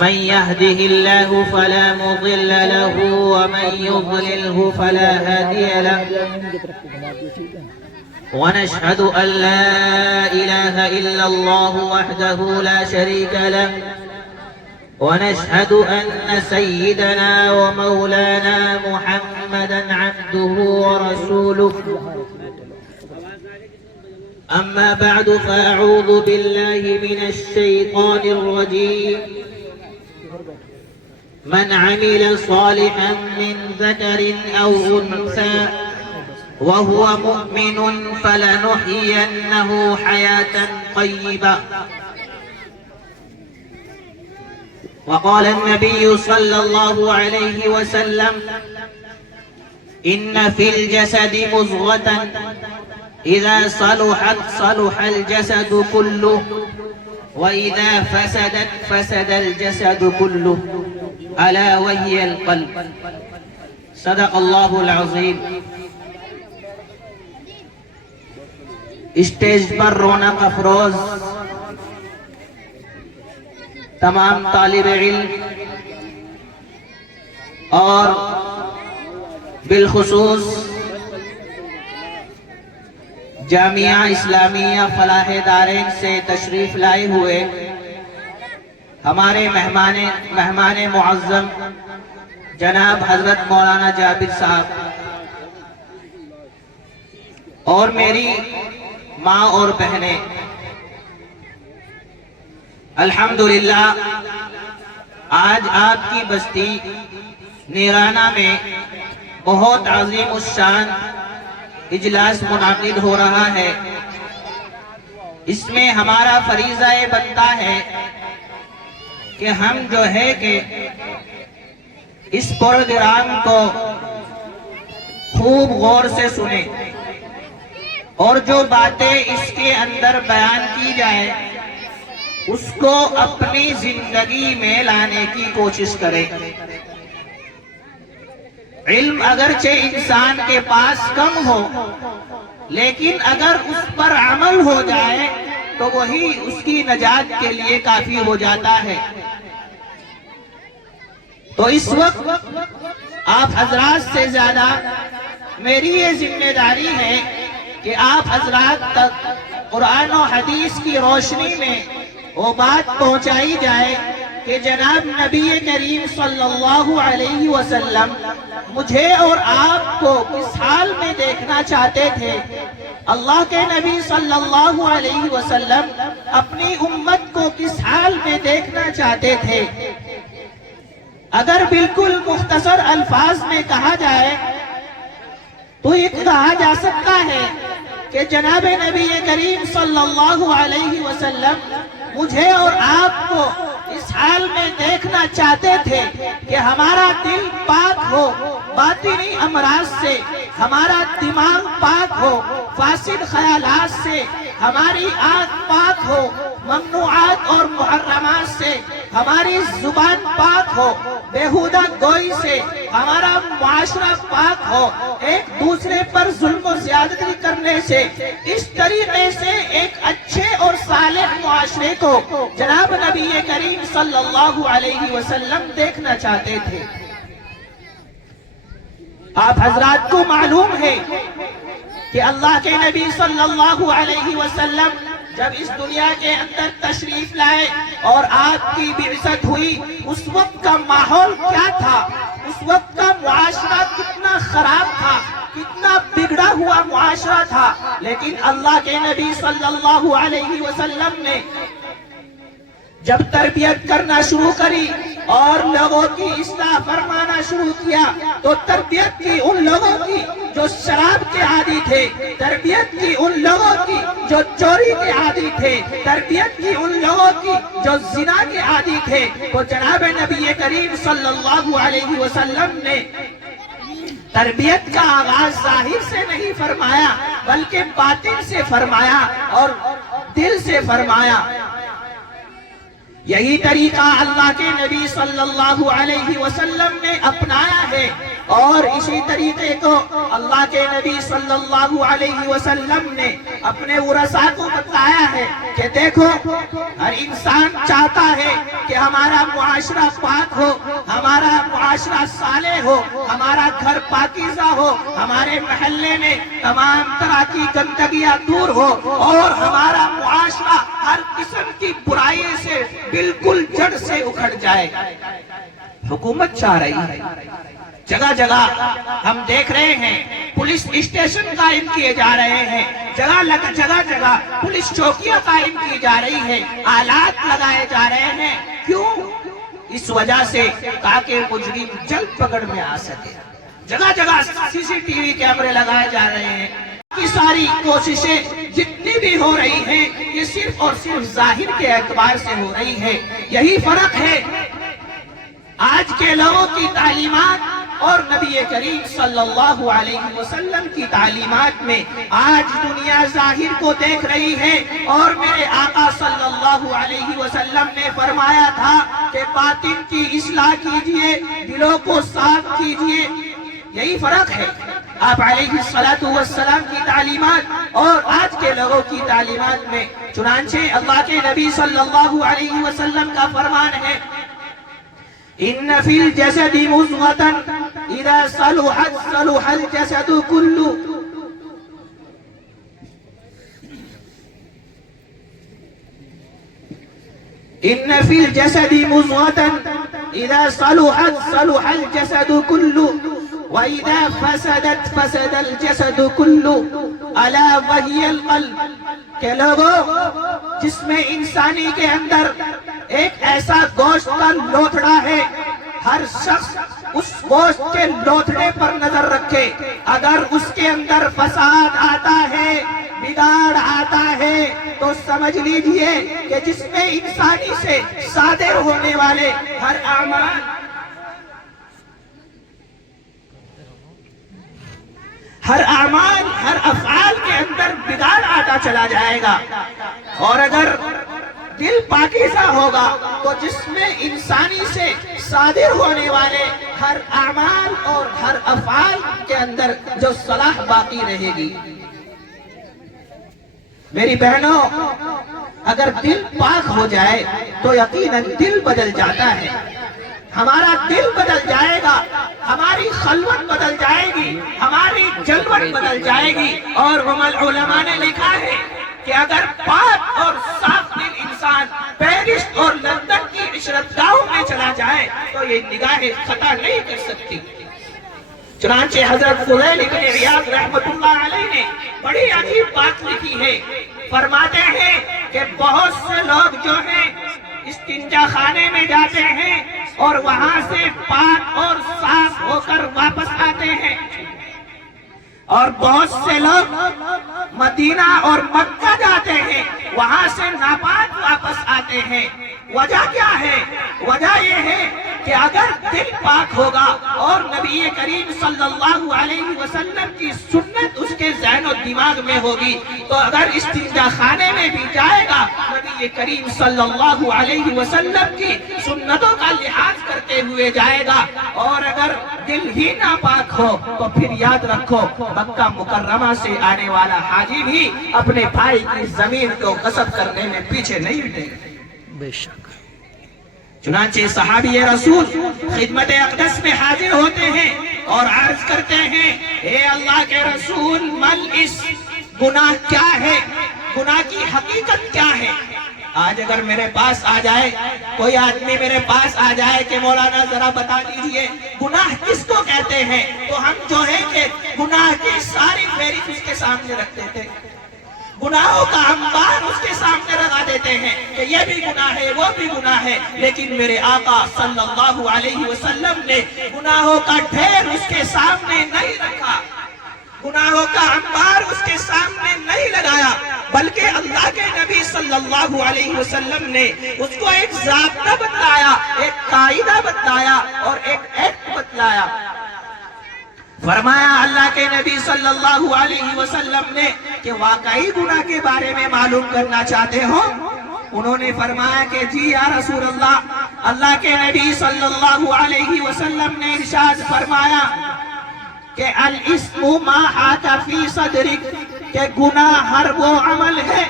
من يهده الله فلا مضل له ومن يضلله فلا هادي له ونشهد أن لا إله إلا الله وحده لا شريك له ونشهد أن سيدنا ومولانا محمدا عبده ورسوله أما بعد فأعوذ بالله من الشيطان الرجيم من عمل صالحا من ذكر أو أنثى وهو مؤمن فلنحيينه حياة طيبة. وقال النبي صلى الله عليه وسلم إن في الجسد مضغة إذا صلحت صلح الجسد كله وإذا فسدت فسد الجسد كله ألا وهي القلب. صدق الله العظيم. اسٹیج پر رونق افروز تمام طالب علم اور بالخصوص جامعہ اسلامیہ فلاح دارین سے تشریف لائے ہوئے ہمارے مہمان معظم جناب حضرت مولانا جابر صاحب اور میری ماں اور بہنیں، الحمدللہ آج آپ کی بستی نیرانہ میں بہت عظیم الشان اجلاس منعقد ہو رہا ہے. اس میں ہمارا فریضہ یہ بنتا ہے کہ ہم جو ہے کہ اس پروگرام کو خوب غور سے سنیں اور جو باتیں اس کے اندر بیان کی جائے اس کو اپنی زندگی میں لانے کی کوشش کریں. علم اگرچہ انسان کے پاس کم ہو لیکن اگر اس پر عمل ہو جائے تو وہی اس کی نجات کے لیے کافی ہو جاتا ہے. تو اس وقت آپ حضرات سے زیادہ میری یہ ذمہ داری ہے کہ آپ حضرات تک قرآن و حدیث کی روشنی میں وہ بات پہنچائی جائے کہ جناب نبی کریم صلی اللہ علیہ وسلم مجھے اور آپ کو کس حال میں دیکھنا چاہتے تھے. اللہ کے نبی صلی اللہ علیہ وسلم اپنی امت کو کس حال میں دیکھنا چاہتے تھے. اگر بالکل مختصر الفاظ میں کہا جائے تو یہ کہا جا سکتا ہے کہ جناب نبی کریم صلی اللہ علیہ وسلم مجھے اور آپ کو اس حال میں دیکھنا چاہتے تھے کہ ہمارا دل پاک ہو باطنی امراض سے، ہمارا دماغ پاک ہو فاسد خیالات سے، ہماری آنکھ پاک ہو ممنوعات اور محرمات سے، ہماری زبان پاک ہو بیہودہ گوئی سے، ہمارا معاشرہ پاک ہو ایک دوسرے پر ظلم و زیادتی کرنے سے. اس طریقے سے ایک اچھے اور صالح معاشرے کو جناب نبی کریم صلی اللہ علیہ وسلم دیکھنا چاہتے تھے. آپ حضرات کو معلوم ہے کہ اللہ کے نبی صلی اللہ علیہ وسلم جب اس دنیا کے اندر تشریف لائے اور آپ کی بعثت ہوئی اس وقت کا ماحول کیا تھا، اس وقت کا معاشرہ کتنا خراب تھا، کتنا بگڑا ہوا معاشرہ تھا. لیکن اللہ کے نبی صلی اللہ علیہ وسلم نے جب تربیت کرنا شروع کری اور لوگوں کی اصلاح فرمانا شروع کیا تو تربیت کی ان لوگوں کی جو شراب کے عادی تھے، تربیت کی ان لوگوں کی جو چوری کے عادی تھے، تربیت کی ان لوگوں کی جو زنا کے عادی تھے، تو جناب نبی کریم صلی اللہ علیہ وسلم نے تربیت کا آغاز ظاہر سے نہیں فرمایا بلکہ باطن سے فرمایا اور دل سے فرمایا. یہی طریقہ اللہ کے نبی صلی اللہ علیہ وسلم نے اپنایا ہے اور اسی طریقے کو اللہ کے نبی صلی اللہ علیہ وسلم نے اپنے ورثاء کو بتایا ہے کہ دیکھو ہر انسان چاہتا ہے کہ ہمارا معاشرہ پاک ہو، ہمارا معاشرہ صالح ہو، ہمارا گھر پاکیزہ ہو، ہمارے محلے میں تمام طرح کی گندگیاں دور ہو اور ہمارا معاشرہ ہر قسم کی برائی سے بالکل جڑ سے اکھڑ جائے۔ حکومت چاہ رہی ہے، جگہ جگہ ہم دیکھ رہے ہیں پولیس اسٹیشن قائم کیے جا رہے ہیں، جگہ پولیس چوکیاں قائم کی جا رہی ہے، آلات لگائے جا رہے ہیں۔ کیوں؟ اس وجہ سے تاکہ مجرم جلد پکڑ میں آ سکے۔ جگہ جگہ سی سی ٹی وی کیمرے لگائے جا رہے ہیں۔ یہ ساری کوششیں جتنی بھی ہو رہی ہیں یہ صرف اور صرف ظاہر کے اعتبار سے ہو رہی ہے۔ یہی فرق ہے آج کے لوگوں کی تعلیمات اور نبی کریم صلی اللہ علیہ وسلم کی تعلیمات میں۔ آج دنیا ظاہر کو دیکھ رہی ہے اور میرے آقا صلی اللہ علیہ وسلم نے فرمایا تھا کہ باطن کی اصلاح کیجئے، دلوں کو صاف کیجئے۔ یہی فرق ہے آپ علیہ السلام کی تعلیمات اور آج کے لوگوں کی تعلیمات میں۔ چنانچہ اللہ کے نبی صلی اللہ علیہ وسلم کا فرمان ہے ان فی الجسد مضغۃ اذا صلحت صلح الجسد كله۔ ان فی الجسد مضغۃ اذا صلحت صلح الجسد كله وَإِذَا فَسَدَتْ فَسَدَ الْجَسَدُ كُلُّهُ أَلَا وَهِيَ الْقَلْبُ۔ کہ لوگوں جس میں انسانی کے اندر ایک ایسا گوشت کا لوتھڑا ہے، ہر شخص اس گوشت کے لوتھڑے پر نظر رکھے۔ اگر اس کے اندر فساد آتا ہے، بگاڑ آتا ہے تو سمجھ لیجئے کہ جس میں انسانی سے صادر ہونے والے ہر اعمال ہر افعال کے اندر بگاڑ آتا چلا جائے گا۔ اور اگر دل پاکیزہ ہوگا تو جس میں انسانی سے صادر ہونے والے ہر اعمال اور ہر افعال کے اندر جو صلاح باقی رہے گی۔ میری بہنوں، اگر دل پاک ہو جائے تو یقیناً دل بدل جاتا ہے، ہمارا دل بدل جائے گا، ہماری خلوت بدل جائے گی، ہماری جلوت بدل جائے گی۔ اور علماء نے لکھا ہے کہ اگر پاک اور صاف دل انسان پیرس اور لندن کی عشرت گاہوں میں چلا جائے تو یہ نگاہیں خطا نہیں کر سکتی۔ چنانچہ حضرت فضیل ابن عیاض رحمت اللہ علیہ نے بڑی عجیب بات لکھی ہے۔ فرماتے ہیں کہ بہت سے لوگ جو ہیں استنجا خانے میں جاتے ہیں اور وہاں سے پاک اور صاف ہو کر واپس آتے ہیں، اور بہت سے لوگ مدینہ اور مکہ جاتے ہیں، وہاں سے ناپاک واپس آتے ہیں۔ وجہ کیا ہے؟ وجہ یہ ہے کہ اگر دل پاک ہوگا اور نبی کریم صلی اللہ علیہ وسلم کی سنت اس کے ذہن و دماغ میں ہوگی تو اگر استنجا خانے میں بھی جائے گا نبی کریم صلی اللہ علیہ وسلم کی سنتوں کا لحاظ کرتے ہوئے جائے گا۔ اور اگر دل ہی ناپاک ہو تو پھر یاد رکھو مکہ مکرمہ سے آنے والا حاجی بھی اپنے بھائی کی زمین کو غصب کرنے میں پیچھے نہیں ہٹے گا۔ بے شک۔ چنانچہ صحابی رسول خدمت اقدس میں حاضر ہوتے ہیں اور عرض کرتے ہیں اے اللہ کے رسول اس گناہ کیا ہے، گناہ کی حقیقت کیا ہے؟ آج اگر میرے پاس آ جائے کوئی آدمی میرے پاس آ جائے کہ مولانا ذرا بتا دیجئے گناہ کس کو کہتے ہیں، تو ہم جو ہے کہ گناہ کی ساری فہرست اس کے سامنے رکھ دیتے ہیں، گناہوں کا انبار اس کے سامنے لگا دیتے ہیں کہ یہ بھی گناہ ہے وہ بھی گناہ ہے۔ لیکن میرے آقا صلی اللہ علیہ وسلم نے گناہوں کا ڈھیر اس کے سامنے نہیں رکھا، گناہوں کا انبار اس کے سامنے نہیں لگایا، بلکہ اللہ کے نبی صلی اللہ علیہ وسلم نے اس کو ایک ضابطہ بتلایا، ایک قاعدہ بتلایا اور ایک ایکٹ بتلایا۔ فرمایا اللہ کے نبی صلی اللہ علیہ وسلم نے کہ واقعی گناہ کے بارے میں معلوم کرنا چاہتے ہو؟ انہوں نے فرمایا کہ جی یا رسول اللہ۔ اللہ کے نبی صلی اللہ علیہ وسلم نے ارشاد فرمایا کہ الاسم ما حاک فی صدرک، کہ گناہ ہر وہ عمل ہے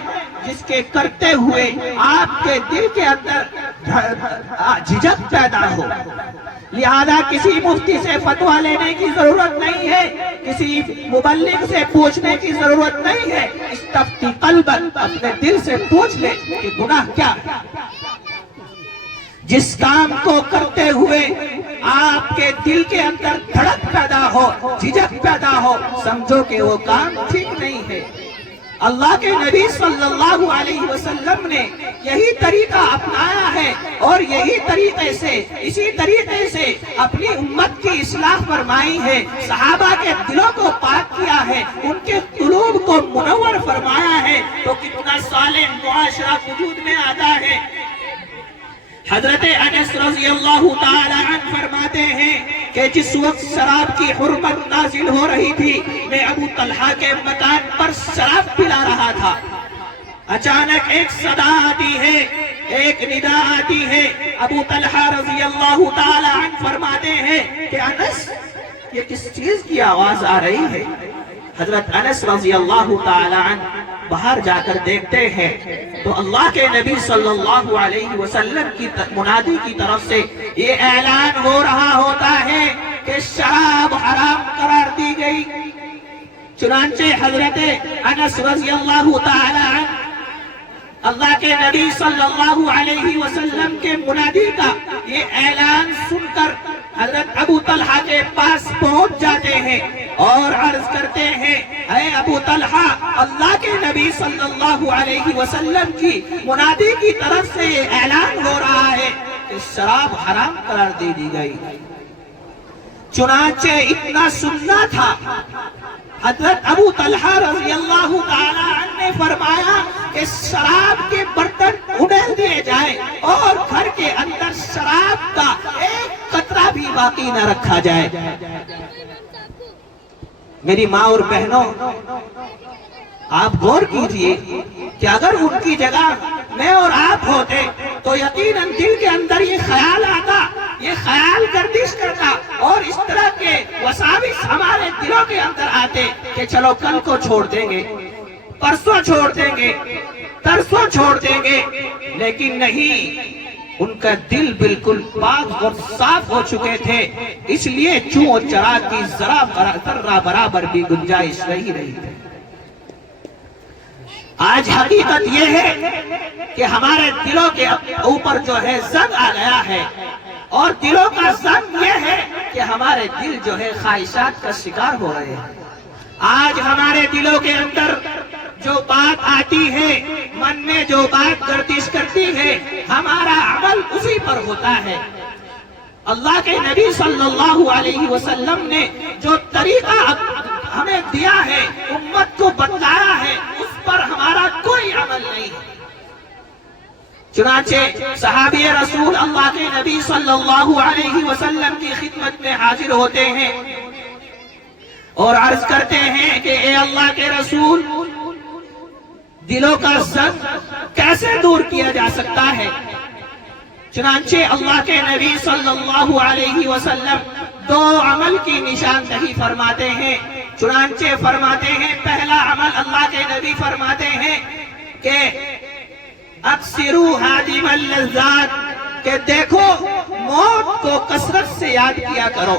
جس کے کرتے ہوئے آپ کے دل کے اندر جھجک پیدا ہو۔ لہذا کسی مفتی سے فتویٰ لینے کی ضرورت نہیں ہے، کسی مبلغ سے پوچھنے کی ضرورت نہیں ہے، استفتی قلباً، اپنے دل سے پوچھ لے کہ گناہ کیا ہے۔ جس کام کو کرتے ہوئے آپ کے دل کے اندر دھڑک پیدا ہو، جھجک پیدا ہو، سمجھو کہ وہ کام ٹھیک نہیں ہے۔ اللہ کے نبی صلی اللہ علیہ وسلم نے یہی طریقہ اپنایا ہے اور یہی طریقے سے، اسی طریقے سے اپنی امت کی اصلاح فرمائی ہے، صحابہ کے دلوں کو پاک کیا ہے، ان کے قلوب کو منور فرمایا ہے، تو کتنا صالح معاشرہ وجود میں آتا ہے۔ حضرت انس رضی اللہ تعالی عنہ فرماتے ہیں کہ جس وقت شراب کی حرمت نازل ہو رہی تھی، میں ابو طلحہ کے مکان پر شراب پلا رہا تھا، اچانک ایک صدا آتی ہے، ایک ندا آتی ہے۔ ابو طلحہ رضی اللہ تعالی عنہ فرماتے ہیں کہ انس، یہ کس چیز کی آواز آ رہی ہے؟ حضرت انس رضی اللہ تعالی عنہ باہر جا کر دیکھتے ہیں تو اللہ کے نبی صلی اللہ علیہ وسلم کی منادی کی طرف سے یہ اعلان ہو رہا ہوتا ہے کہ شراب حرام قرار دی گئی۔ چنانچہ حضرت انس رضی اللہ تعالی عنہ اللہ کے نبی صلی اللہ علیہ وسلم کے منادی کا یہ اعلان سن کر حضرت ابو طلحہ کے پاس پہنچ جاتے ہیں اور عرض کرتے ہیں، اے ابو طلحہ، اللہ کے نبی صلی اللہ علیہ وسلم کی منادی کی طرف سے یہ اعلان ہو رہا ہے کہ شراب حرام قرار دے دی گئی۔ چنانچہ اتنا سننا تھا، حضرت ابو طلحہ رضی اللہ تعالی عنہ نے فرمایا کہ شراب کے برتن اڑیل دیے جائیں اور گھر کے اندر شراب کا ایک قطرہ بھی باقی نہ رکھا جائے۔ میری ماں اور بہنوں، آپ غور کیجئے کہ اگر ان کی جگہ میں اور آپ ہوتے تو یقیناً دل کے اندر یہ خیال آتا، یہ خیال گردش کرتا اور اس طرح کے وساوس ہمارے دلوں کے اندر آتے کہ چلو کل کو چھوڑ دیں گے، پرسوں چھوڑ دیں گے، ترسوں چھوڑ دیں گے، لیکن نہیں، ان کا دل بالکل پاک اور صاف ہو چکے تھے، اس لیے چوں اور چراغ کی ذرہ برابر بھی گنجائش نہیں رہی ہے۔ آج حقیقت یہ ہے کہ ہمارے دلوں کے اوپر جو ہے زنگ آ گیا ہے، اور دلوں کا زنگ یہ ہے کہ ہمارے دل جو ہے خواہشات کا شکار ہو رہے ہیں۔ آج ہمارے دلوں کے اندر جو بات آتی ہے، من میں جو بات گردش کرتی ہے، ہمارا عمل اسی پر ہوتا ہے۔ اللہ کے نبی صلی اللہ علیہ وسلم نے جو طریقہ ہمیں دیا ہے، امت کو بتلایا ہے، اس پر ہمارا کوئی عمل نہیں ہے۔ چنانچہ صحابی رسول اللہ کے نبی صلی اللہ علیہ وسلم کی خدمت میں حاضر ہوتے ہیں اور عرض کرتے ہیں کہ اے اللہ کے رسول، دلوں کا زنگ کیسے دور کیا جا سکتا ہے؟ چنانچہ اللہ کے نبی صلی اللہ علیہ وسلم دو عمل کی نشاندہی فرماتے ہیں۔ چنانچہ فرماتے ہیں، پہلا عمل اللہ کے نبی فرماتے ہیں کہ اکثروا ہادم اللذات، کہ دیکھو موت کو کثرت سے یاد کیا کرو۔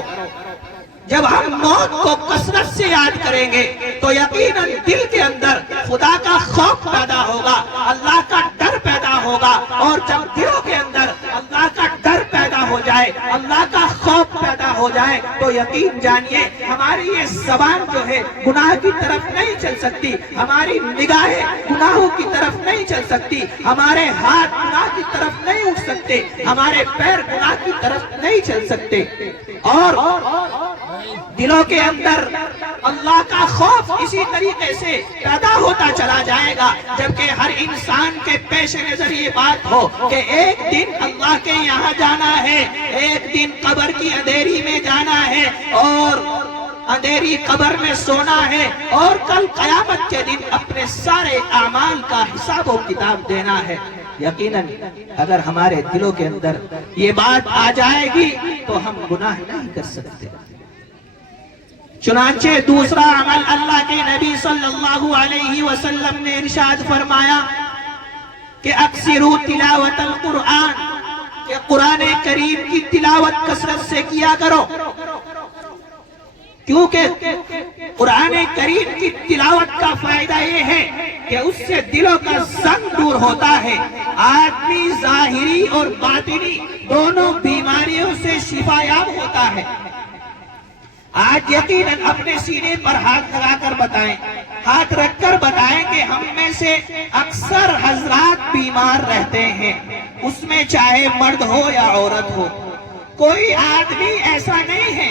جب ہم موت کو کثرت سے یاد کریں گے تو یقیناً دل کے اندر خدا کا خوف پیدا ہوگا، اللہ کا ڈر پیدا ہوگا، اور جب دلوں کے اندر اللہ کا ڈر پیدا ہو جائے، اللہ کا خوف پیدا ہو جائے، تو یقین جانیے ہماری یہ زبان جو ہے گناہ کی طرف نہیں چل سکتی، ہماری نگاہیں گناہوں کی طرف نہیں چل سکتی، ہمارے ہاتھ گناہ کی طرف نہیں اٹھ سکتے، ہمارے پیر گناہ کی طرف نہیں چل سکتے، اور دلوں کے اندر اللہ کا خوف اسی طریقے سے پیدا ہوتا چلا جائے گا، جبکہ ہر انسان کے پیش نظر یہ بات ہو کہ ایک دن اللہ کے یہاں جانا ہے، ایک دن قبر کی اندھیری میں جانا ہے اور اندھیری قبر میں سونا ہے، اور کل قیامت کے دن اپنے سارے اعمال کا حساب و کتاب دینا ہے۔ یقیناً اگر ہمارے دلوں کے اندر یہ بات آ جائے گی تو ہم گناہ نہیں کر سکتے۔ چنانچہ دوسرا عمل اللہ کے نبی صلی اللہ علیہ وسلم نے ارشاد فرمایا کہ اکثروا تلاوت القرآن، کہ قرآن کریم کی تلاوت کثرت سے کیا کرو، کیونکہ قرآن کریم کی تلاوت کا فائدہ یہ ہے کہ اس سے دلوں کا زنگ دور ہوتا ہے، آدمی ظاہری اور باطنی دونوں بیماریوں سے شفا یاب ہوتا ہے۔ آج یقیناً اپنے سینے پر ہاتھ لگا کر بتائیں، ہاتھ رکھ کر بتائیں کہ ہم میں سے اکثر حضرات بیمار رہتے ہیں، اس میں چاہے مرد ہو یا عورت ہو۔ کوئی آدمی ایسا نہیں ہے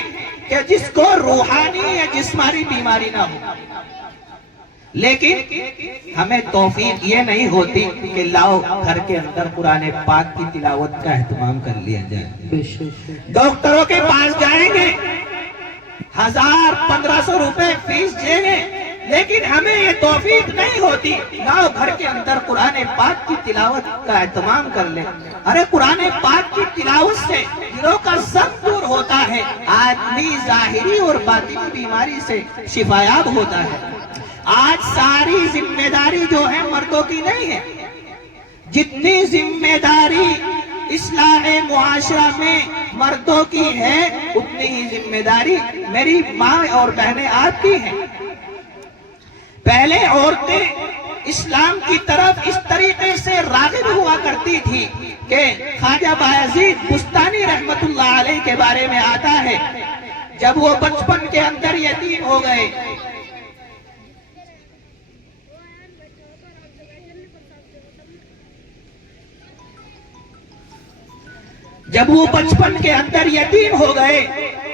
کہ جس کو روحانی یا جسمانی بیماری نہ ہو، لیکن ہمیں توفیق یہ نہیں ہوتی کہ لاؤ گھر کے اندر قرآن پاک کی تلاوت کا اہتمام کر لیا جائے۔ ڈاکٹروں کے پاس جائیں گے، 1000-1500 روپے فیس دیں گے، لیکن ہمیں یہ توفیق نہیں ہوتی لاؤ گھر کے اندر قرآن پاک کی تلاوت کا اہتمام کر لیں۔ ارے قرآن پاک کی تلاوت سے دلوں کا زنگ دور ہوتا ہے، آدمی ظاہری اور باطنی بیماری سے شفا یاب ہوتا ہے۔ آج ساری ذمہ داری جو ہے مردوں کی نہیں ہے، جتنی ذمہ داری اصلاح معاشرہ میں مردوں کی ہے اتنی ہی ذمہ داری میری ماں اور بہنیں آپ کی ہیں۔ پہلے عورتیں اسلام کی طرف اس طریقے سے راغب ہوا کرتی تھی کہ خواجہ بایزید بستانی رحمت اللہ علیہ کے بارے میں آتا ہے، جب وہ بچپن کے اندر یتیم ہو گئے،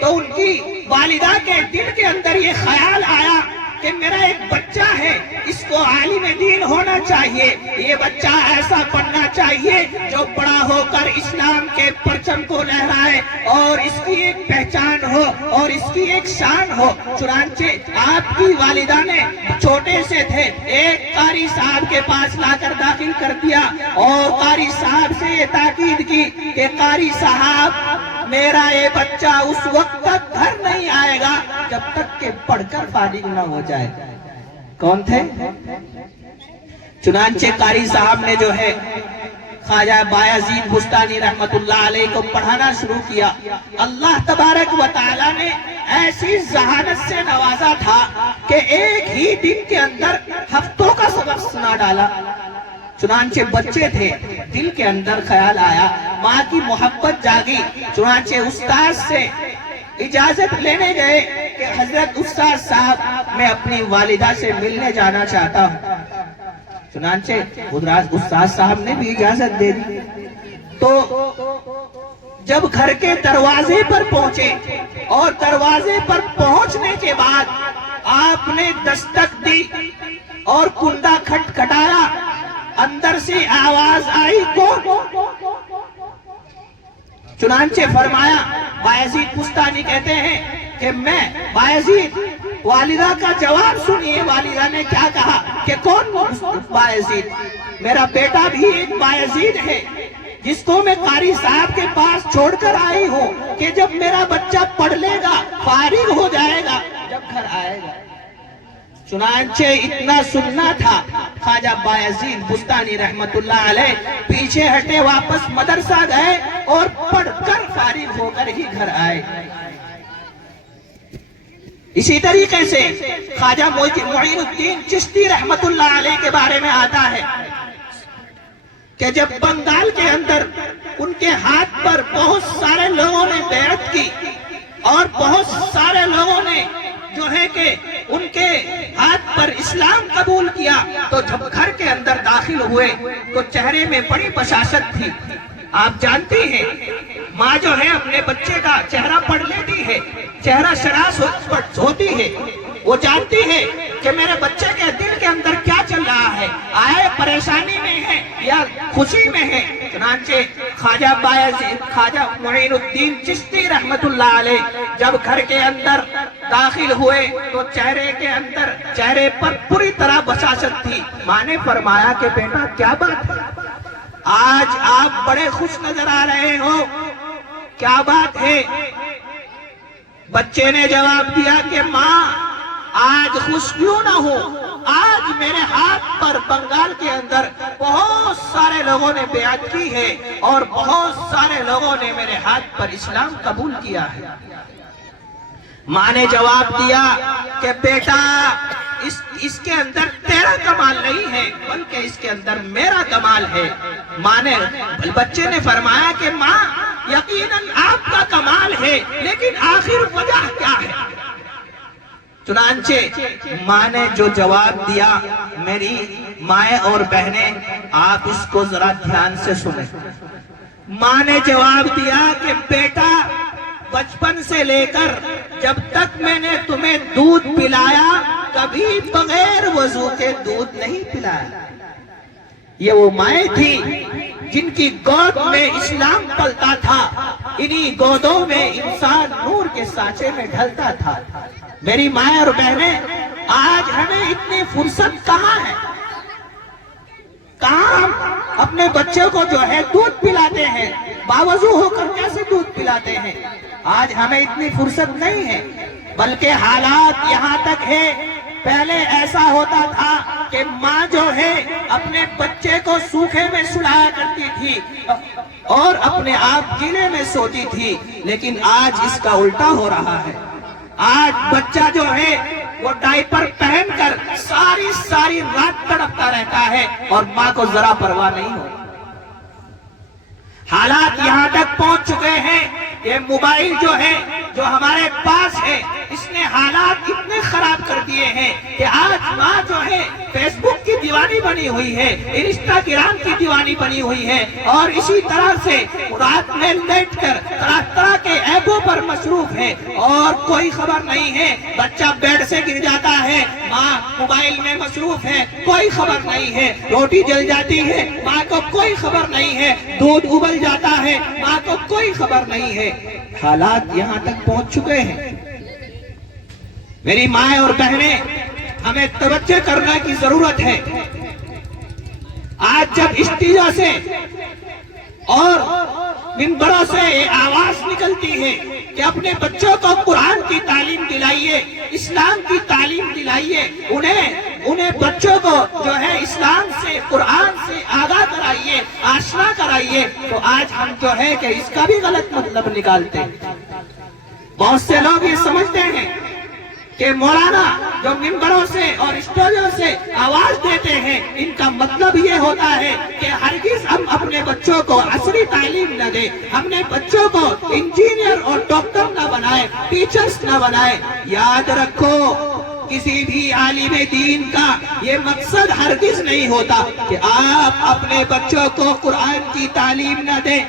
تو ان کی والدہ کے دل کے اندر یہ خیال آیا کہ میرا ایک بچہ ہے، اس کو عالم دین ہونا چاہیے، یہ بچہ ایسا پڑھنا چاہیے جو بڑا ہو کر اسلام کے پرچم کو لہرائے اور اس کی ایک پہچان ہو اور اس کی ایک شان ہو۔ چنانچہ آپ کی والدہ نے چھوٹے سے تھے ایک قاری صاحب کے پاس لا کر داخل کر دیا اور قاری صاحب سے یہ تاکید کی کہ قاری صاحب میرا یہ بچہ اس وقت تک گھر نہیں آئے گا جب تک کہ پڑھ کر فارغ نہ ہو جائے۔ کون تھے؟ چنانچہ قاری صاحب نے جو ہے خواجہ بایزید بستانی رحمت اللہ علیہ کو پڑھانا شروع کیا۔ اللہ تبارک و تعالیٰ نے ایسی ذہانت سے نوازا تھا کہ ایک ہی دن کے اندر ہفتوں کا سبق سنا ڈالا۔ چنانچہ بچے تھے، دل کے اندر خیال آیا، ماں کی محبت جاگی، چنانچہ استاد سے اجازت لینے گئے کہ حضرت استاد صاحب میں اپنی والدہ سے ملنے جانا چاہتا ہوں۔ چنانچہ استاد صاحب نے بھی اجازت دے دی۔ تو جب گھر کے دروازے پر پہنچے اور دروازے پر پہنچنے کے بعد آپ نے دستک دی اور کنڈا کھٹکھٹایا، اندر سے آواز آئی، کون؟ چنانچہ فرمایا، بایزید بستانی کہتے ہیں کہ میں بایزید، والدہ کا جواب سنیے، والدہ نے کیا کہا کہ کون بایزید؟ میرا بیٹا بھی ایک بایزید ہے جس کو میں قاری صاحب کے پاس چھوڑ کر آئی ہوں کہ جب میرا بچہ پڑھ لے گا، فارغ ہو جائے گا، جب گھر آئے گا۔ چنانچہ اتنا سننا تھا، خواجہ بایزید بستانی رحمت اللہ علیہ پیچھے ہٹے، واپس مدرسہ گئے اور پڑھ کر فارغ ہو کر ہی گھر آئے۔ اسی طریقے سے خواجہ معین الدین چشتی رحمت اللہ علیہ کے بارے میں آتا ہے کہ جب بنگال کے اندر ان کے ہاتھ پر بہت سارے لوگوں نے بیعت کی اور بہت سارے لوگوں نے جو ہے کہ ان کے ہاتھ پر اسلام قبول کیا، تو جب گھر کے اندر داخل ہوئے تو چہرے میں بڑی بشاشت تھی۔ آپ جانتی ہیں ماں جو ہے اپنے بچے کا چہرہ پڑھ لیتی ہے، چہرہ شناس ہوتی ہے، وہ جانتی ہے کہ میرے بچے کے دل کے اندر کیا چل رہا ہے، آئے پریشانی میں ہے یا خوشی میں ہے۔ چنانچہ خواجہ معین الدین چشتی رحمت اللہ علیہ جب گھر کے اندر داخل ہوئے تو چہرے پر پوری طرح بشاشت تھی۔ ماں نے فرمایا کہ بیٹا کیا بات ہے، آج آپ بڑے خوش نظر آ رہے ہو، کیا بات ہے؟ بچے نے جواب دیا کہ ماں آج خوش کیوں نہ ہو، آج میرے ہاتھ پر بنگال کے اندر بہت سارے لوگوں نے بیعت کی ہے اور بہت سارے لوگوں نے میرے ہاتھ پر اسلام قبول کیا ہے۔ ماں نے جواب دیا کہ بیٹا اس کے اندر تیرا کمال نہیں ہے بلکہ اس کے اندر میرا کمال ہے۔ ماں نے بچے نے فرمایا کہ ماں یقیناً آپ کا کمال ہے لیکن آخر وجہ کیا ہے؟ چنانچہ ماں نے جو جواب دیا، میری مائیں اور بہنیں آپ اس کو ذرا دھیان سے سنیں۔ ماں نے جواب دیا کہ بیٹا بچپن سے لے کر جب تک میں نے تمہیں دودھ پلایا کبھی بغیر وضو کے دودھ نہیں پلایا۔ یہ وہ مائیں تھی جن کی گود میں اسلام پلتا تھا، انہی گودوں میں انسان نور کے سانچے میں ڈھلتا تھا۔ میری مائیں اور بہنیں آج ہمیں اتنی فرصت کہاں ہے؟ کہاں ہم اپنے بچے کو جو ہے دودھ پلاتے ہیں، باوضو ہو کر کیسے دودھ پلاتے ہیں؟ آج ہمیں اتنی فرصت نہیں ہے، بلکہ حالات یہاں تک ہے۔ پہلے ایسا ہوتا تھا کہ ماں جو ہے اپنے بچے کو سوکھے میں سلایا کرتی تھی اور اپنے آپ گیلے میں سوتی تھی، لیکن آج اس کا الٹا ہو رہا ہے۔ آج بچہ جو ہے وہ ڈائپر پہن کر ساری رات تڑپتا رہتا ہے اور ماں کو ذرا پرواہ نہیں ہوتی۔ حالات یہاں تک پہنچ چکے ہیں کہ موبائل جو ہے جو ہمارے پاس ہے اس نے حالات اتنے خراب کر دیے ہیں کہ آج ماں جو ہے فیس بک کی دیوانی بنی ہوئی ہے، انسٹاگرام کی دیوانی بنی ہوئی ہے اور اسی طرح سے رات میں لیٹ کر طرح طرح کے ایپوں پر مصروف ہے اور کوئی خبر نہیں ہے۔ بچہ بیڈ سے گر جاتا ہے، ماں موبائل میں مصروف ہے، کوئی خبر نہیں ہے۔ روٹی جل جاتی ہے، ماں کو کوئی خبر نہیں ہے۔ دودھ ابل جاتا ہے، ماں کو کوئی خبر نہیں ہے۔ حالات یہاں تک پہنچ چکے ہیں۔ میری مائیں اور بہنیں ہمیں توجہ کرنے کی ضرورت ہے۔ آج جب اسٹیجوں سے اور منبروں سے یہ آواز نکلتی ہے کہ اپنے بچوں کو قرآن کی تعلیم دلائیے، اسلام کی تعلیم دلائیے، انہیں بچوں کو جو ہے اسلام سے قرآن سے آگاہ کرائیے، آشنا کرائیے، تو آج ہم جو ہے کہ اس کا بھی غلط مطلب نکالتے ہیں۔ بہت سے لوگ یہ سمجھتے ہیں کہ مولانا جو منبروں سے اور اسٹیجوں سے آواز دیتے ہیں ان کا مطلب یہ ہوتا ہے کہ ہرگز ہم اپنے بچوں کو عصری تعلیم نہ دیں، اپنے بچوں کو انجینئر اور ڈاکٹر نہ بنائے، ٹیچرز نہ بنائے۔ یاد رکھو کسی بھی عالم دین کا یہ مقصد ہرگز نہیں ہوتا کہ آپ اپنے بچوں کو قرآن کی تعلیم نہ دیں،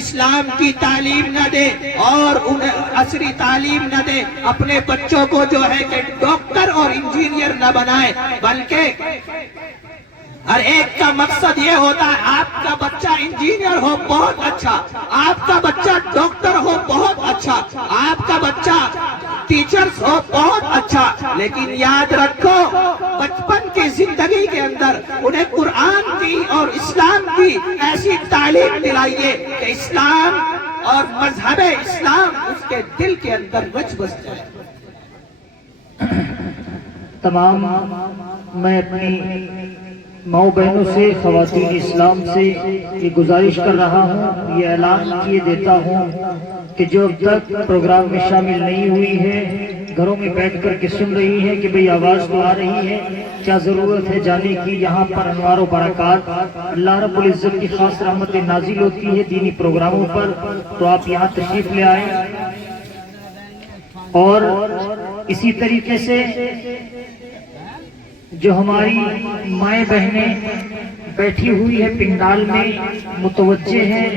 اسلام کی تعلیم نہ دیں اور انہیں عصری تعلیم نہ دیں، اپنے بچوں کو جو ہے کہ ڈاکٹر اور انجینئر نہ بنائیں، بلکہ ہر ایک کا مقصد یہ ہوتا ہے آپ کا بچہ انجینئر ہو بہت اچھا، آپ کا بچہ ڈاکٹر ہو بہت اچھا، آپ کا بچہ ٹیچرز ہو بہت اچھا، لیکن یاد رکھو بچپن کی زندگی کے اندر انہیں قرآن کی اور اسلام کی ایسی تعلیم دلائیے کہ اسلام اور مذہب اسلام اس کے دل کے اندر رچ بس جائے۔ تمام میں اپنی ماؤں بہنوں سے، خواتین اسلام سے یہ گزارش کر رہا ہوں، یہ اعلان کیے دیتا ہوں کہ جو اب تک پروگرام میں شامل نہیں ہوئی ہے، گھروں میں بیٹھ کر کے سن رہی ہے کہ بھئی آواز تو آ رہی ہے، کیا ضرورت ہے جانے کی؟ یہاں پر انوار و برکات اللہ رب العزت کی خاص رحمت نازل ہوتی ہے دینی پروگراموں پر، تو آپ یہاں تشریف لے آئیں۔ اور اسی طریقے سے جو ہماری مائیں بہنیں بیٹھی ہوئی ہے پنڈال میں، متوجہ ہیں،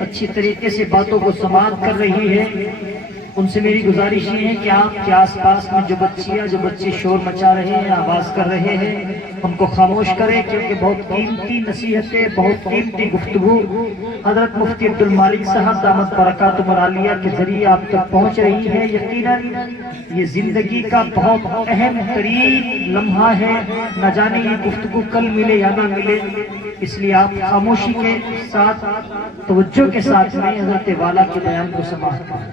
اچھی طریقے سے باتوں کو سماعت کر رہی ہے، ان سے میری گزارش یہ ہے کہ آپ کے آس پاس میں جو بچے شور مچا رہے ہیں، آواز کر رہے ہیں، ان کو خاموش کریں، کیونکہ بہت قیمتی نصیحتیں، بہت قیمتی گفتگو حضرت مفتی عبدالمالک صاحب دامت برکاتہم العالیہ کے ذریعے آپ تک پہنچ رہی ہے۔ یقیناً یہ زندگی کا بہت اہم ترین لمحہ ہے، نہ جانے یہ گفتگو کل ملے یا نہ ملے، اس لیے آپ خاموشی کے ساتھ، توجہ کے ساتھ میں حضرت والا کے بیان کو سماعت کریں۔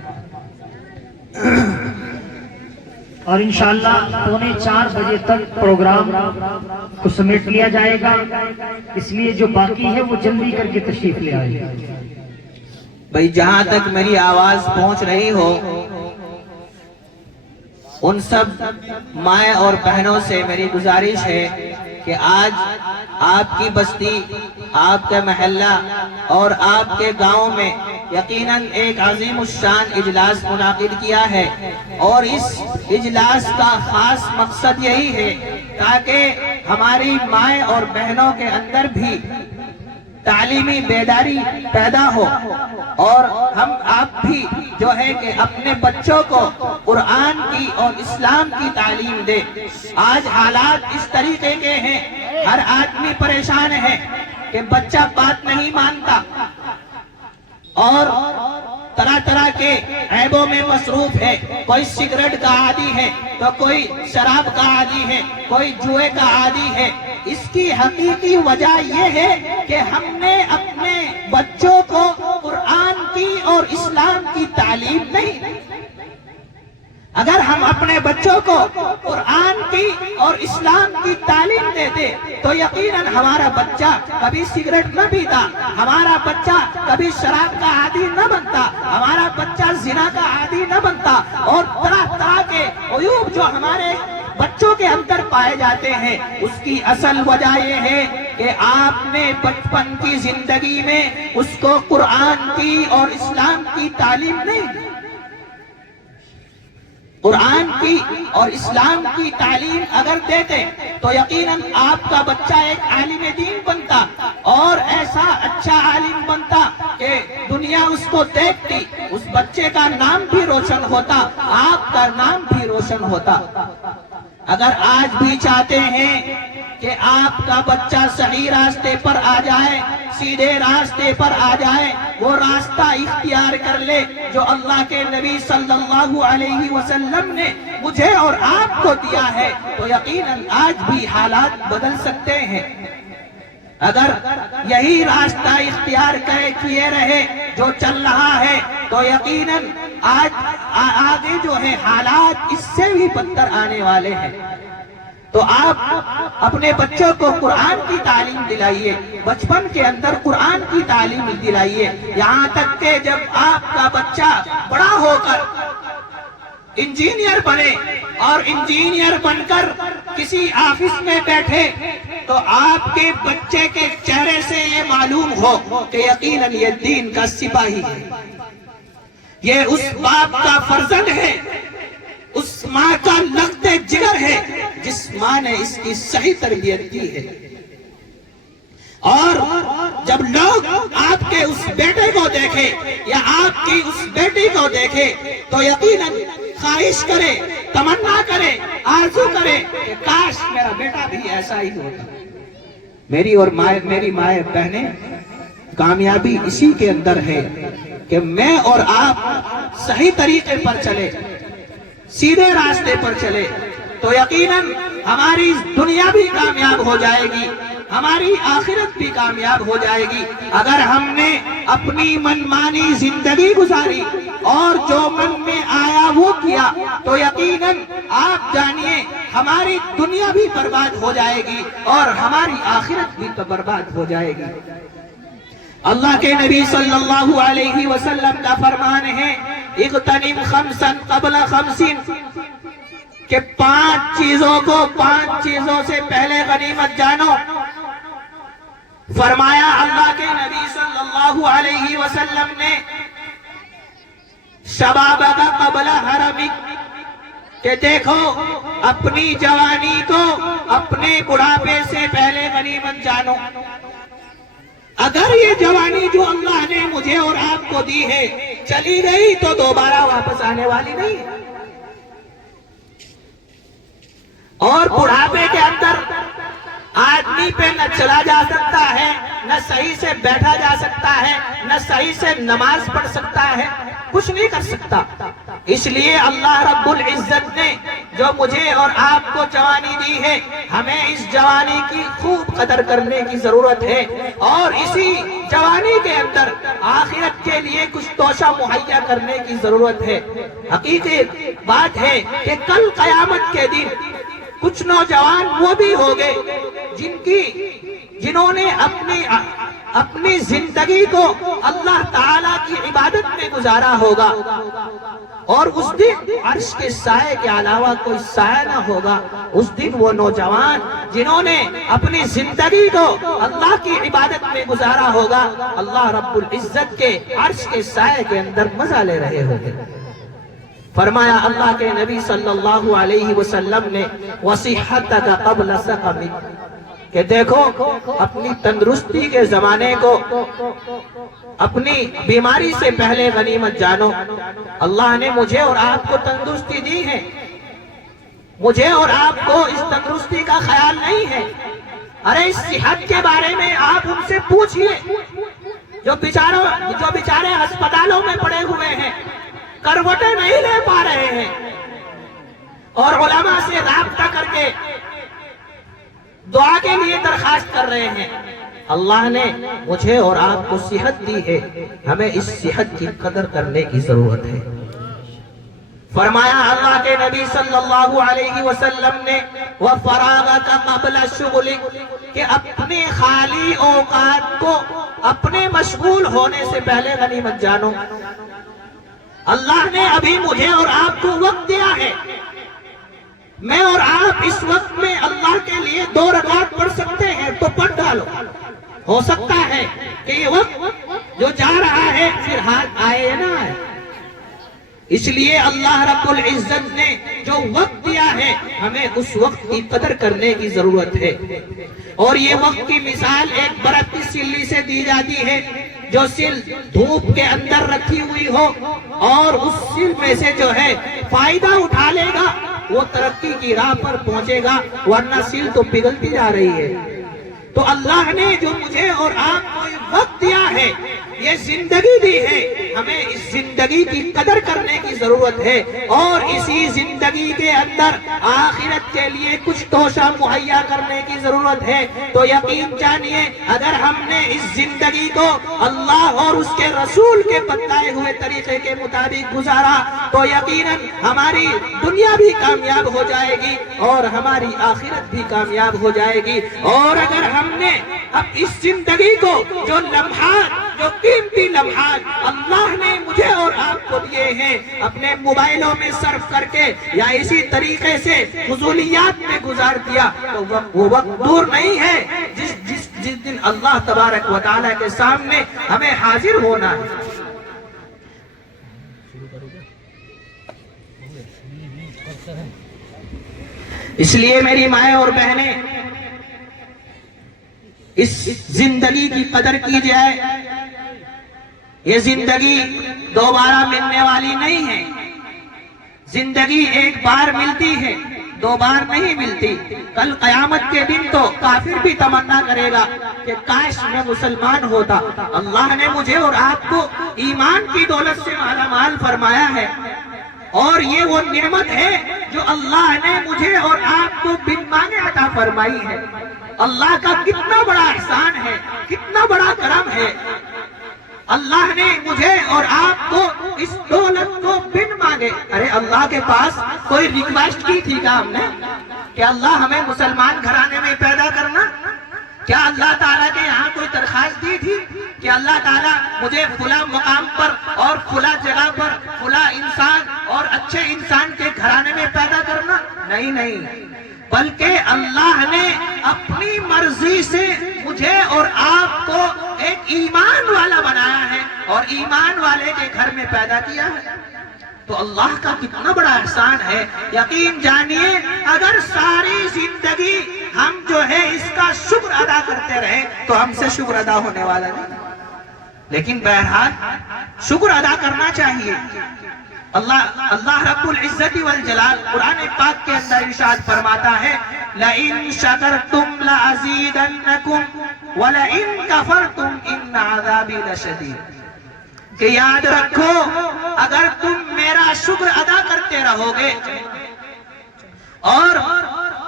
اور انشاءاللہ 3:45 بجے تک پروگرام کو سمیٹ لیا جائے گا، اس لیے جو باقی ہے وہ جلدی کر کے تشریف لے آئے۔ بھئی جہاں تک میری آواز پہنچ رہی ہو، ان سب مائیں اور بہنوں سے میری گزارش ہے کہ آج آپ کی بستی، آپ کا محلہ اور آپ کے گاؤں میں یقیناً ایک عظیم الشان اجلاس منعقد کیا ہے، اور اس اجلاس کا خاص مقصد یہی ہے تاکہ ہماری مائیں اور بہنوں کے اندر بھی تعلیمی بیداری پیدا ہو، اور ہم آپ بھی جو ہے کہ اپنے بچوں کو قرآن کی اور اسلام کی تعلیم دے۔ آج حالات اس طریقے کے ہیں، ہر آدمی پریشان ہے کہ بچہ بات نہیں مانتا اور طرح طرح کے عیبوں میں مصروف ہے، کوئی سگریٹ کا عادی ہے تو کوئی شراب کا عادی ہے، کوئی جوئے کا عادی ہے۔ اس کی حقیقی وجہ یہ ہے کہ ہم نے اپنے بچوں کو قرآن کی اور اسلام کی تعلیم نہیں دی۔ اگر ہم اپنے بچوں کو قرآن کی اور اسلام کی تعلیم دیتے تو یقیناً ہمارا بچہ کبھی سگریٹ نہ پیتا، ہمارا بچہ کبھی شراب کا عادی نہ بنتا، ہمارا بچہ زنا کا عادی نہ بنتا، اور طرح طرح کے عیوب جو ہمارے بچوں کے اندر پائے جاتے ہیں، اس کی اصل وجہ یہ ہے کہ آپ نے بچپن کی زندگی میں اس کو قرآن کی اور اسلام کی تعلیم نہیں دی۔ قرآن کی اور اسلام کی تعلیم اگر دیتے تو یقیناً آپ کا بچہ ایک عالم دین بنتا، اور ایسا اچھا عالم بنتا کہ دنیا اس کو دیکھتی، اس بچے کا نام بھی روشن ہوتا، آپ کا نام بھی روشن ہوتا۔ اگر آج بھی چاہتے ہیں کہ آپ کا بچہ صحیح راستے پر آ جائے، سیدھے راستے پر آ جائے، وہ راستہ اختیار کر لے جو اللہ کے نبی صلی اللہ علیہ وسلم نے مجھے اور آپ کو دیا ہے، تو یقیناً آج بھی حالات بدل سکتے ہیں۔ اگر یہی راستہ اختیار کیے رہے جو چل رہا ہے تو یقیناً آگے جو ہے حالات اس سے بھی بدتر آنے والے ہیں۔ تو آپ اپنے بچوں کو قرآن کی تعلیم دلائیے، بچپن کے اندر قرآن کی تعلیم دلائیے، یہاں تک کہ جب آپ کا بچہ بڑا ہو کر انجینئر بنے اور انجینئر بن کر کسی آفس میں بیٹھے تو آپ کے بچے کے چہرے سے یہ معلوم ہو کہ یقیناً یہ دین کا سپاہی ہے، یہ اس باپ کا فرزند ہے، اس ماں کا لخت جگر ہے جس ماں نے اس کی صحیح تربیت کی ہے۔ اور جب لوگ آپ کے اس بیٹے کو دیکھے یا آپ کی اس بیٹی کو دیکھے تو یقیناً خواہش کرے، تمنا کرے، آرزو کرے کہ کاش میرا بیٹا بھی ایسا ہی ہوتا۔ میری مائیں بہنیں، کامیابی اسی کے اندر ہے کہ میں اور آپ صحیح طریقے پر چلے، سیدھے راستے پر چلے تو یقیناً ہماری دنیا بھی کامیاب ہو جائے گی، ہماری آخرت بھی کامیاب ہو جائے گی۔ اگر ہم نے اپنی منمانی زندگی گزاری اور جو من میں آیا وہ کیا تو یقیناً آپ جانیے ہماری دنیا بھی برباد ہو جائے گی اور ہماری آخرت بھی تو برباد ہو جائے گی۔ اللہ کے نبی صلی اللہ علیہ وسلم کا فرمان ہے، اغتنم خمسا قبل خمسین، کہ 5 چیزوں سے پہلے غنیمت جانو۔ فرمایا اللہ کے نبی صلی اللہ علیہ وسلم نے، شبابک قبل حرمک، کہ دیکھو اپنی جوانی کو اپنے بڑھاپے سے پہلے غنیمت جانو۔ اگر یہ جوانی جو اللہ نے مجھے اور آپ کو دی ہے چلی گئی تو دوبارہ واپس آنے والی نہیں ہے، اور بڑھاپے کے اندر آدمی پہ نہ چلا جا سکتا ہے، نہ صحیح سے بیٹھا جا سکتا ہے، نہ صحیح سے نماز پڑھ سکتا ہے، کچھ نہیں کر سکتا۔ اس لیے اللہ رب العزت نے جو مجھے اور آپ کو جوانی دی ہے، ہمیں اس جوانی کی خوب قدر کرنے کی ضرورت ہے، اور اسی جوانی کے اندر آخرت کے لیے کچھ توشہ مہیا کرنے کی ضرورت ہے۔ حقیقی بات ہے کہ کل قیامت کے دن کچھ نوجوان وہ بھی ہوگے جنہوں نے اپنی زندگی کو اللہ تعالیٰ کی عبادت میں گزارا ہوگا، اور اس دن عرش کے سائے کے علاوہ کوئی سایہ نہ ہوگا۔ اس دن وہ نوجوان جنہوں نے اپنی زندگی کو اللہ کی عبادت میں گزارا ہوگا، اللہ رب العزت کے عرش کے سائے کے اندر مزہ لے رہے ہوگے۔ فرمایا اللہ کے نبی صلی اللہ علیہ وسلم نے وَصِحَّتَكَ قَبْلَ سَقَمِكَ، کہ دیکھو اپنی تندرستی کے زمانے کو اپنی بیماری سے پہلے غنیمت جانو۔ اللہ نے مجھے اور آپ کو تندرستی دی ہے، مجھے اور آپ کو اس تندرستی کا خیال نہیں ہے۔ ارے اس صحت کے بارے میں آپ ان سے پوچھئے جو بیچارے ہسپتالوں میں پڑے ہوئے ہیں، کروٹیں نہیں لے پا رہے ہیں، اور علماء سے رابطہ کر کے دعا کے لیے درخواست کر رہے ہیں۔ اللہ نے مجھے اور آپ کو صحت دی ہے، ہمیں اس صحت کی قدر کرنے کی ضرورت ہے۔ فرمایا اللہ کے نبی صلی اللہ علیہ وسلم نے وَفَرَاغَكَ قَبْلَ شُغْلِكَ، کہ اپنے خالی اوقات کو اپنے مشغول ہونے سے پہلے غنیمت جانو۔ اللہ نے ابھی مجھے اور آپ کو وقت دیا ہے، میں اور آپ اس وقت میں اللہ کے لیے 2 رکعت پڑھ سکتے ہیں تو پڑھ ڈالو۔ ہو سکتا ہے کہ یہ وقت جو جا رہا ہے پھر ہاتھ آئے یا نہ آئے، اس لیے اللہ رب العزت نے جو وقت دیا ہے ہمیں اس وقت کی قدر کرنے کی ضرورت ہے۔ اور یہ وقت کی مثال ایک برف کی سلی سے دی جاتی ہے، جو سل دھوپ کے اندر رکھی ہوئی ہو اور اس سل میں سے جو ہے فائدہ اٹھا لے گا وہ ترقی کی راہ پر پہنچے گا، ورنہ سل تو پگھلتی جا رہی ہے۔ تو اللہ نے جو مجھے اور آپ کو وقت دیا ہے، یہ زندگی دی ہے، ہمیں اس زندگی کی قدر کرنے کی ضرورت ہے، اور اسی زندگی کے اندر آخرت کے لیے کچھ توشہ مہیا کرنے کی ضرورت ہے۔ تو یقین جانیے اگر ہم نے اس زندگی کو اللہ اور اس کے رسول کے بتائے ہوئے طریقے کے مطابق گزارا تو یقیناً ہماری دنیا بھی کامیاب ہو جائے گی اور ہماری آخرت بھی کامیاب ہو جائے گی۔ اور اگر ہم نے اب اس زندگی کو جو قیمتی لمحات اللہ نے مجھے اور آپ کو دیے ہیں اپنے موبائلوں میں صرف کر کے یا اسی طریقے سے فضولیات میں گزار دیا تو وہ وقت دور نہیں ہے جس دن اللہ تبارک و تعالیٰ کے سامنے ہمیں حاضر ہونا ہے۔ اس لیے میری مائیں اور بہنیں اس زندگی کی قدر کی جائے۔ یہ زندگی دوبارہ ملنے والی نہیں ہے، زندگی ایک بار ملتی ہے، 2 بار نہیں ملتی۔ کل قیامت کے دن تو کافر بھی تمنا کرے گا کہ کاش میں مسلمان ہوتا۔ اللہ نے مجھے اور آپ کو ایمان کی دولت سے مالا مال فرمایا ہے، اور یہ وہ نعمت ہے جو اللہ نے مجھے اور آپ کو بن مانگے عطا فرمائی ہے۔ اللہ کا کتنا بڑا احسان ہے، کتنا بڑا کرم ہے۔ اللہ نے مجھے اور آپ کو اس دولت کو بن مانگے، ارے اللہ کے پاس کوئی ریکویسٹ کی تھی کیا ہم نے کہ اللہ ہمیں مسلمان گھرانے میں پیدا کرنا؟ کیا اللہ تعالیٰ کے یہاں کوئی درخواست دی تھی کہ اللہ تعالیٰ مجھے فلاں مقام پر اور فلاں جگہ پر فلاں انسان اور اچھے انسان کے گھرانے میں پیدا کرنا؟ نہیں، بلکہ اللہ نے اپنی مرضی سے مجھے اور آپ کو ایک ایمان والا بنایا ہے اور ایمان والے کے گھر میں پیدا کیا ہے۔ تو اللہ کا کتنا بڑا احسان ہے۔ یقین جانیے اگر ساری زندگی ہم جو ہے اس کا شکر ادا کرتے رہے تو ہم سے شکر ادا ہونے والا نہیں، لیکن بہرحال شکر ادا کرنا چاہیے۔ اللہ رب العزت والجلال قرآن پاک کے اندر ارشاد فرماتا ہے لَإِن شَكَرْتُمْ لَأَزِيدَنَّكُمْ وَلَإِن كَفَرْتُمْ إِنَّ عَذَابِي لَشَدِيدٌ، کہ یاد رکھو اگر تم میرا شکر ادا کرتے رہو گے اور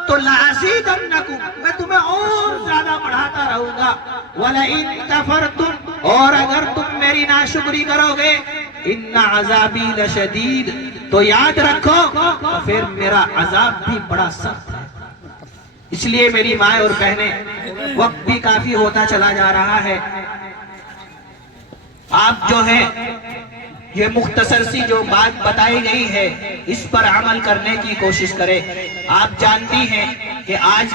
تو لَأَزِيدَنَّكُمْ میں تمہیں اور زیادہ بڑھاتا رہوں گا وَلَئِن كَفَرْتُمْ اور اگر تم میری ناشکری کرو گے إِنَّ عَذَابِي لَشَدِيدٌ تو یاد رکھو تو پھر میرا عذاب بھی بڑا سخت ہے۔ اس لیے میری ماں اور بہنیں وقت بھی کافی ہوتا چلا جا رہا ہے، آپ جو ہے یہ مختصر سی جو بات بتائی گئی ہے اس پر عمل کرنے کی کوشش کریں۔ آپ جانتی ہیں کہ آج